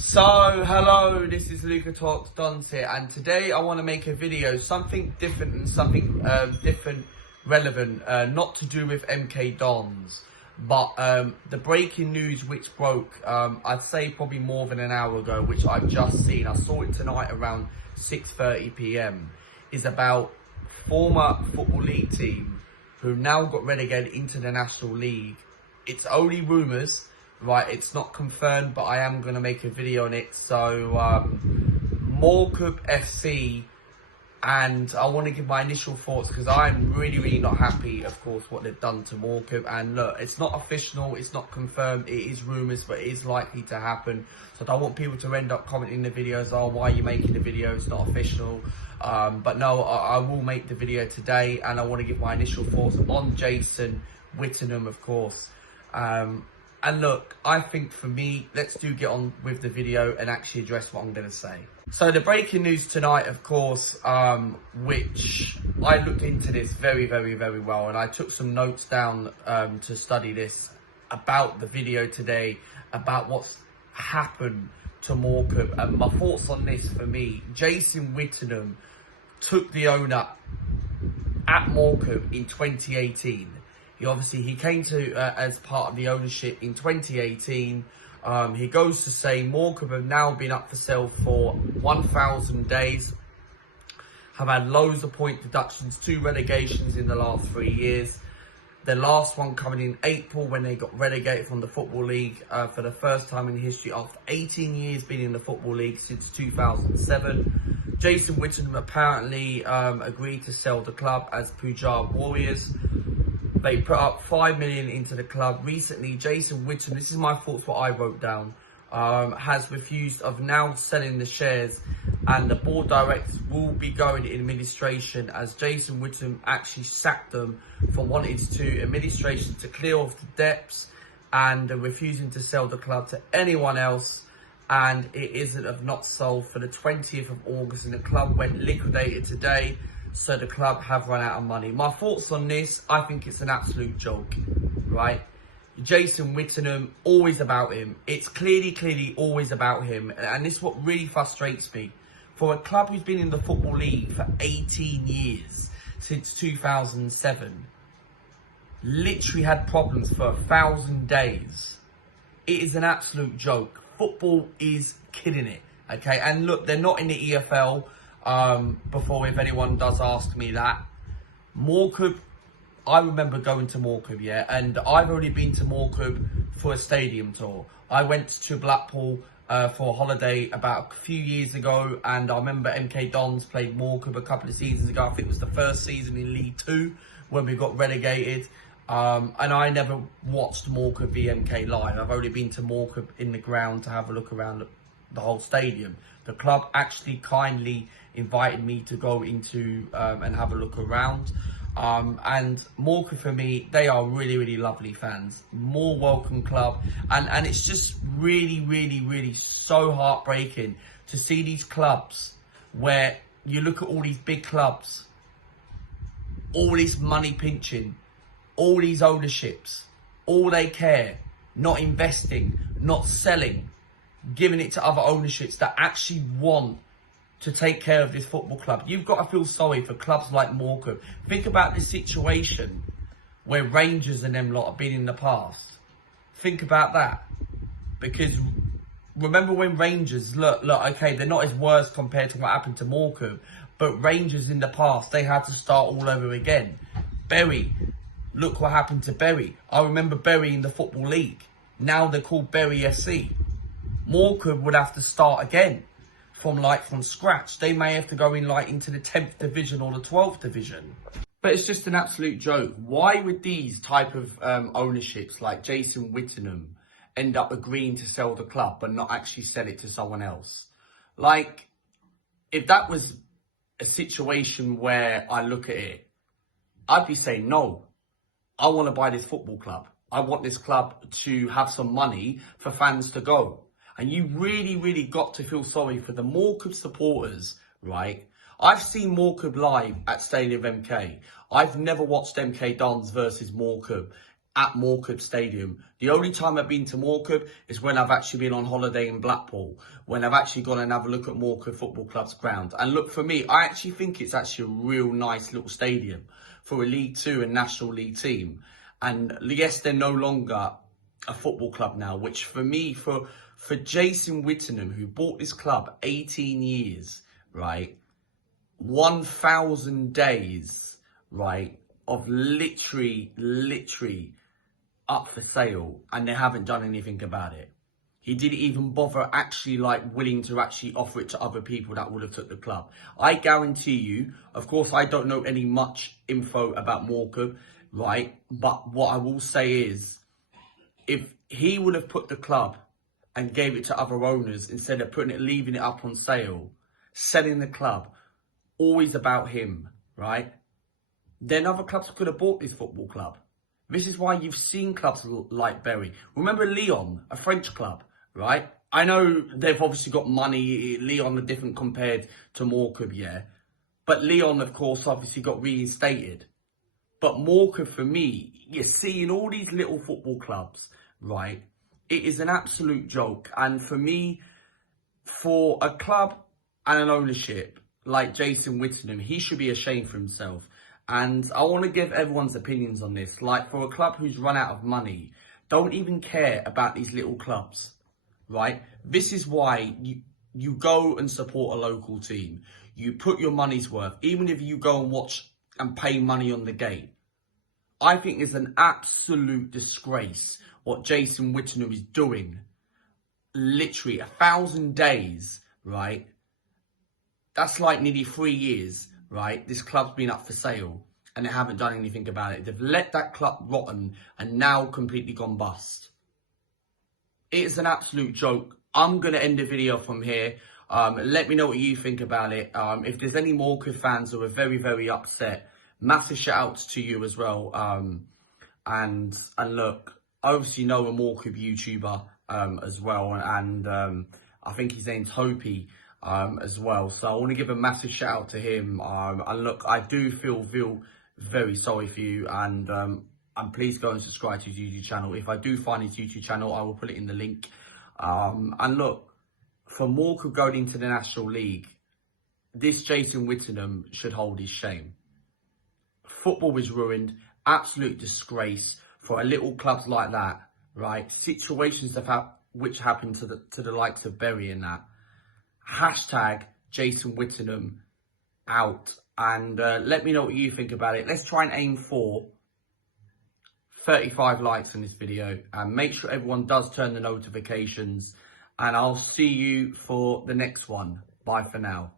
So, hello, this is Luca Talks Dons here, and today I want to make a video, something different and something relevant, not to do with MK Dons, but the breaking news which broke, I'd say probably more than an hour ago, which I've just seen. I saw it tonight around 6:30 p.m, is about former Football League team who now got relegated into the National League. It's only rumours. Right, it's not confirmed, but I am going to make a video on it. So, Morecambe FC, and I want to give my initial thoughts because I'm really not happy, of course, what they've done to Morecambe. And look, it's not official, it's not confirmed, it is rumours, but it is likely to happen. So I don't want people to end up commenting the videos, oh, why are you making the video, it's not official. But no, I will make the video today, and I want to give my initial thoughts on Jason Whittingham, of course. And look, I think for me, let's get on with the video and actually address what I'm going to say. So the breaking news tonight, of course, which I looked into this very well, and I took some notes down to study this about the video today, about what's happened to Morecambe. And my thoughts on this, for me, Jason Whittingham took the owner at Morecambe in 2018. He came to as part of the ownership in 2018. He goes to say Morecambe have now been up for sale for 1,000 days, have had loads of point deductions, 2 relegations in the last 3 years. The last one coming in April when they got relegated from the Football League for the first time in history after 18 years being in the Football League since 2007. Jason Whittingham apparently agreed to sell the club as Punjab Warriors. They put up 5 million into the club. Recently, Jason Whittingham, this is my thoughts, what I wrote down, has refused of now selling the shares, and the board directors will be going in administration as Jason Whittingham actually sacked them for wanting to administration to clear off the debts and refusing to sell the club to anyone else. And it isn't of not sold for the 20th of August, and the club went liquidated today. So the club have run out of money. My thoughts on this, I think it's an absolute joke, right? Jason Whittingham, always about him. It's clearly always about him. And this is what really frustrates me. For a club who's been in the Football League for 18 years, since 2007, literally had problems for 1,000 days. It is an absolute joke. Football is killing it, okay? And look, they're not in the EFL. Before, if anyone does ask me that, Morecambe, I remember going to Morecambe, yeah, and I've already been to Morecambe for a stadium tour. I went to Blackpool for a holiday about a few years ago, and I remember MK Dons played Morecambe a couple of seasons ago. I think it was the first season in League2 when we got relegated, and I never watched Morecambe v MK live. I've only been to Morecambe in the ground to have a look around the whole stadium. The club actually kindly invited me to go into and have a look around. And Morecambe, for me, they are really lovely fans. More welcome club. And it's just really so heartbreaking to see these clubs where you look at all these big clubs, all this money pinching, all these ownerships, all they care, not investing, not selling, giving it to other ownerships that actually want to take care of this football club. You've got to feel sorry for clubs like Morecambe. Think about this situation where Rangers and them lot have been in the past. Think about that. Because remember when Rangers, look, okay, they're not as worse compared to what happened to Morecambe, but Rangers in the past, they had to start all over again. Bury, look what happened to Bury. I remember Bury in the Football League. Now they're called Bury FC. Morecambe would have to start again from scratch. They may have to go in into the 10th division or the 12th division. But it's just an absolute joke. Why would these type of ownerships like Jason Whittingham end up agreeing to sell the club but not actually sell it to someone else? Like, if that was a situation where I look at it, I'd be saying, no, I want to buy this football club. I want this club to have some money for fans to go. And you really got to feel sorry for the Morecambe supporters, right? I've seen Morecambe live at Stadium MK. I've never watched MK Dons versus Morecambe. at Morecambe Stadium. The only time I've been to Morecambe is when I've actually been on holiday in Blackpool, when I've actually gone and have a look at Morecambe Football Club's ground. And look, for me, I actually think it's actually a real nice little stadium for a League Two and National League team. And yes, they're no longer a football club now, which for me, for Jason Whittingham, who bought this club 18 years, right, 1,000 days, right, of literally up for sale, and they haven't done anything about it. He didn't even bother actually willing to actually offer it to other people that would have took the club. I guarantee you, of course, I don't know any much info about Morecambe, right? But what I will say is, if he would have put the club and gave it to other owners instead of leaving it up on sale, selling the club, always about him, right? Then other clubs could have bought this football club. This is why you've seen clubs like Bury. Remember Lyon, a French club, right? I know they've obviously got money. Lyon are different compared to Morecambe, yeah. But Lyon, of course, obviously got reinstated. But Morecambe, for me, you're seeing all these little football clubs, right? It is an absolute joke. And for me, for a club and an ownership like Jason Whittingham, he should be ashamed for himself. And I want to give everyone's opinions on this. Like, for a club who's run out of money, don't even care about these little clubs, right? This is why you go and support a local team. You put your money's worth, even if you go and watch and pay money on the gate. I think it's an absolute disgrace what Jason Whittingham is doing. Literally 1,000 days, right? That's like nearly 3 years, right? This club's been up for sale and they haven't done anything about it. They've let that club rotten and now completely gone bust. It is an absolute joke. I'm going to end the video from here. Let me know what you think about it. If there's any Morecambe fans who are very, very upset, massive shout outs to you as well. And look, I obviously know a Morecambe YouTuber as well. And I think his name's Hopi. As well, so I want to give a massive shout out to him. And look, I do feel very sorry for you, and please go and subscribe to his YouTube channel. If I do find his YouTube channel, I will put it in the link. And look, for Morecambe going into the National League, this Jason Whittingham should hold his shame. Football is ruined, absolute disgrace for a little clubs like that, right? Situations which happened to the likes of Bury and that. Hashtag Jason Whittingham out. And let me know what you think about it. Let's try and aim for 35 likes in this video. And make sure everyone does turn the notifications. And I'll see you for the next one. Bye for now.